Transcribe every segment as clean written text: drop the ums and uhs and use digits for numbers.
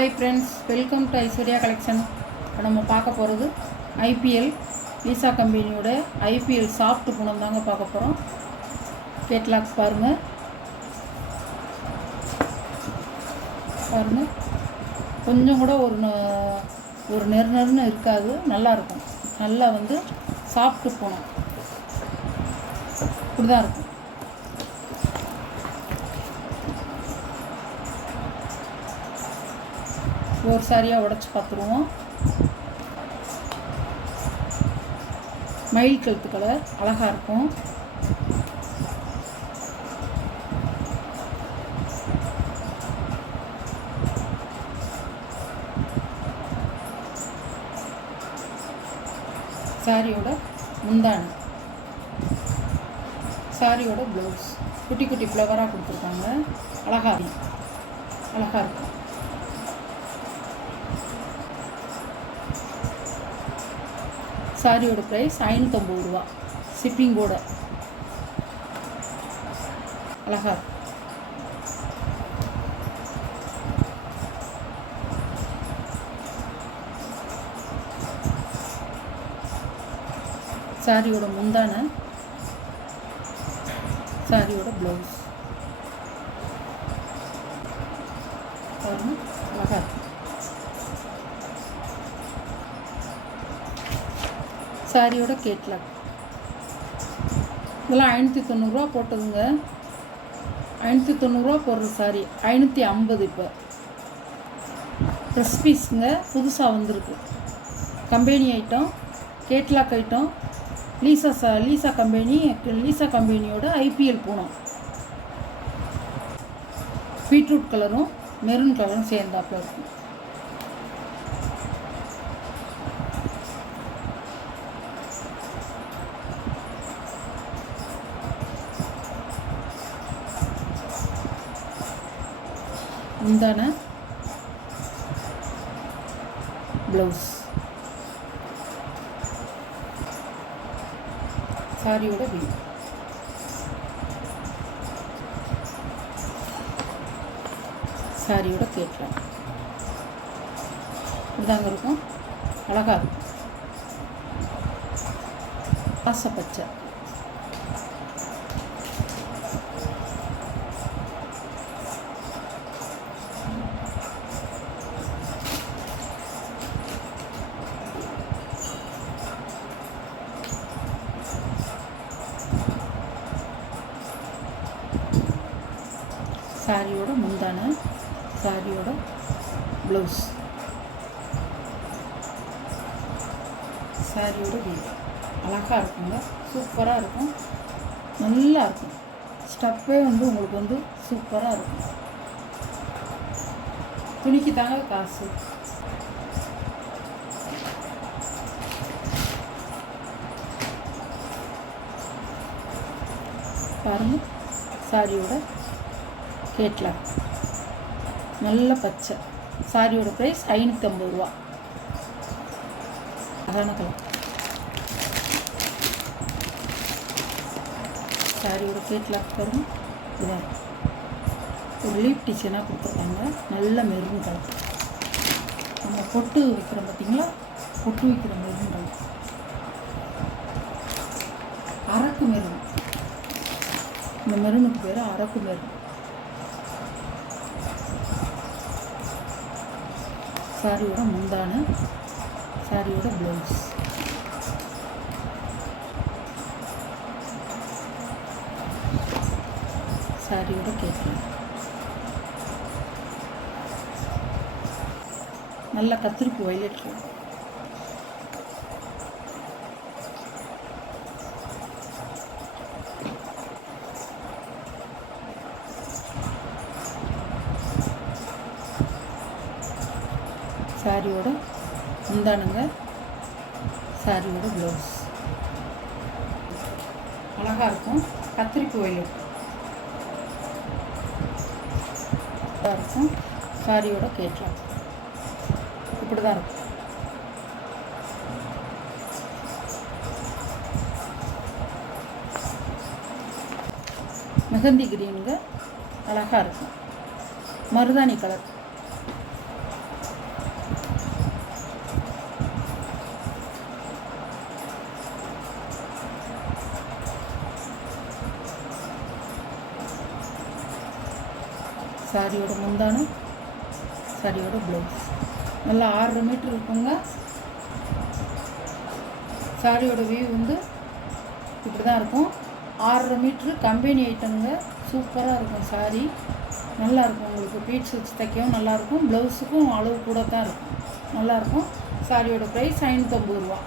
Hi friends, welcome to Aishwarya collection. இப்போ நம்ம பார்க்க போகிறது ஐபிஎல் லீசா கம்பெனியோட ஐபிஎல் சாஃப்ட் குணம் தாங்க பார்க்க போகிறோம். கேட்லாக் பாருங்கள். கொஞ்சம் கூட ஒரு நெருன்னு இருக்காது, நல்லாயிருக்கும். நல்லா சாஃப்ட் குணம் இப்படி தான் இருக்கும். ஒரு சாரியாக உடச்சி பார்த்துருவோம். மயில் கழுத்து கலர் அழகாக இருக்கும். சாரியோட முந்தானி, சாரியோட ப்ளவுஸ் குட்டி குட்டி ஃப்ளவராக கொடுத்துருக்காங்க. அழகாக இருக்கும். சாரியோட ப்ரைஸ் 550 ரூபா, ஷிப்பிங்கோட. அழகா சாரியோட முந்தான, சாரியோட ப்ளவுஸ் அழகா இருக்கும். சாரியோட கேட்லாக் இதெல்லாம் 590 ரூபா போட்டதுங்க. 590 ரூபா போடுற சாரி 550. இப்போ ட்ரெஸ் பீஸுங்க, புதுசாக வந்திருக்கு. Company item, catalogue item. Lisa கம்பெனியோட ஐபிஎல் பூனம். பீட்ரூட் கலரும் மெரூன் கலரும் சேர்ந்தாப்புல இருக்கும். முந்தான, ப்ளவுஸ், சாரியோட வீ, சாரியோட கேட்லாம் இதாங்க இருக்கும். அழகாக இருக்கும். ஆசைப்பச்சை, சாரியோட முந்தான, சாரியோட ப்ளவுஸ், சாரியோட வீடு. அழகாக இருக்குங்க, சூப்பராக இருக்கும், நல்லா இருக்கும். ஸ்டப்பே உங்களுக்கு சூப்பராக இருக்கும். துணிக்கு தாங்க காசு. பாருங்கள், சாரியோட கேட்லாக் நல்ல பச்சை. சாரியோட ப்ரைஸ் 550 ரூபா. அழகான கலர். சாரியோட கேட்லாக் பாருங்க. இதான் ஒரு லீப் டிசைனாக கொடுத்துருக்காங்க. நல்ல மெரூன் கலர். நம்ம பொட்டு வைக்கிறோம் பார்த்தீங்களா, பொட்டு வைக்கிற மெரூன் கலர். அரக்கு மெரூன். இந்த மெரூனுக்கு பேர் அரக்கு மெரூன். சாரியோட முந்தான, சாரியோட ப்ளவுஸ், சாரியோட கேட்லாக். நல்ல கத்திரிப்பு வயலட். சாரியோட முந்தானுங்க, சாரியோட ப்ளவுஸ் அழகாக இருக்கும். கத்திரிப்பு வயலட் இருக்கும். சாரியோட கேட்லாம் இப்படி தான் இருக்கும். மெஹந்தி கிரீனுங்க, அழகாக இருக்கும். மருதாணி கலர் சாரியோட முந்தானை, சாரியோட ப்ளவுஸ். நல்லா 6.5 மீட்டர் இருக்குங்க. சாரியோட வியூ வந்து இப்படி தான் இருக்கும். 6.5 மீட்ரு கம்பெனி ஐட்டம்ங்க. சூப்பராக இருக்கும் சாரி. நல்லாயிருக்கும். உங்களுக்கு பீட்ஸ் வச்சு தைக்கவும் நல்லாயிருக்கும். ப்ளவுஸுக்கும் அளவு கூட தான் இருக்கும். நல்லாயிருக்கும். சாரியோட ப்ரைஸ் 550 ரூபா.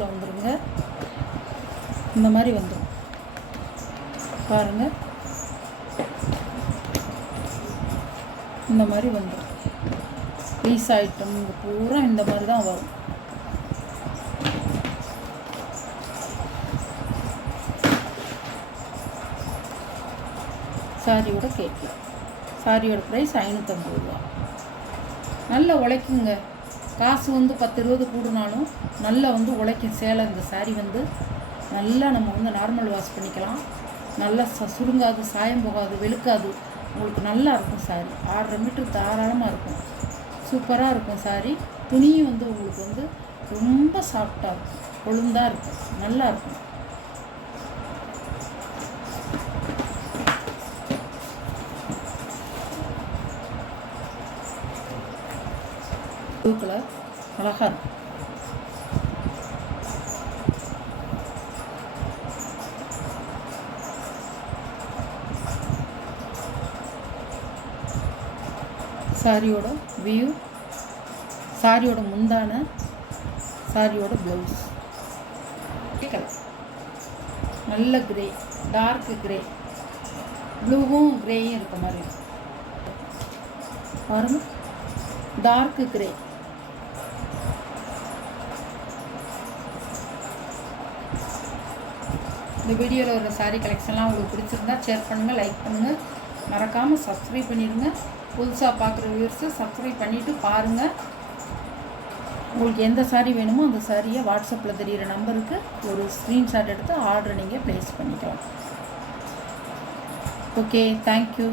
வந்துருங்க. இந்த மாதிரி வந்துடும் பாருங்கள். இந்த மாதிரி வந்துடும். பீஸ் ஐட்டம் பூரா இந்த மாதிரி தான் வரும். சாரியோட கேட்கு. சாரியோட ப்ரைஸ் 550 ரூபா. நல்லா உழைக்குங்க. காசு வந்து 10-20 கூடுனாலும் நல்லா வந்து உழைக்கும் சேலை. இந்த சாரி வந்து நல்லா நம்ம வந்து நார்மல் வாஷ் பண்ணிக்கலாம். நல்லா சுருங்காது, சாயம் போகாது, வெளுக்காது. உங்களுக்கு நல்லா இருக்கும் சாரி. 6.5 மீட்டர் தாராளமாக இருக்கும். சூப்பராக இருக்கும் சாரி. துணியும் வந்து உங்களுக்கு வந்து ரொம்ப சாஃப்டாக இருக்கும், கொழுந்தாக இருக்கும், நல்லா இருக்கும். ப்ளூ கலர் அழகாக இருக்கும். சாரியோட வியூ, சாரியோட முந்தானை, சாரியோட ப்ளவுஸ். கலர் நல்ல கிரே, டார்க் கிரே, ப்ளூவும் கிரேயும் இருக்க மாதிரி பாருங்க. Dark grey. இந்த வீடியோவில் வர சாரீ கலெக்ஷன்லாம் உங்களுக்கு பிடிச்சிருந்தா ஷேர் பண்ணுங்கள், லைக் பண்ணுங்கள், மறக்காமல் சப்ஸ்கிரைப் பண்ணிடுங்க. புதுசாக பார்க்குற வியூவர்ஸு சப்ஸ்கிரைப் பண்ணிவிட்டு பாருங்கள். உங்களுக்கு எந்த சாரீ வேணுமோ அந்த சாரியை வாட்ஸ்அப்பில் தெரிகிற நம்பருக்கு ஒரு ஸ்க்ரீன்ஷாட் எடுத்து ஆர்டரை நீங்கள் ப்ளேஸ் பண்ணிக்கலாம். Okay, thank you.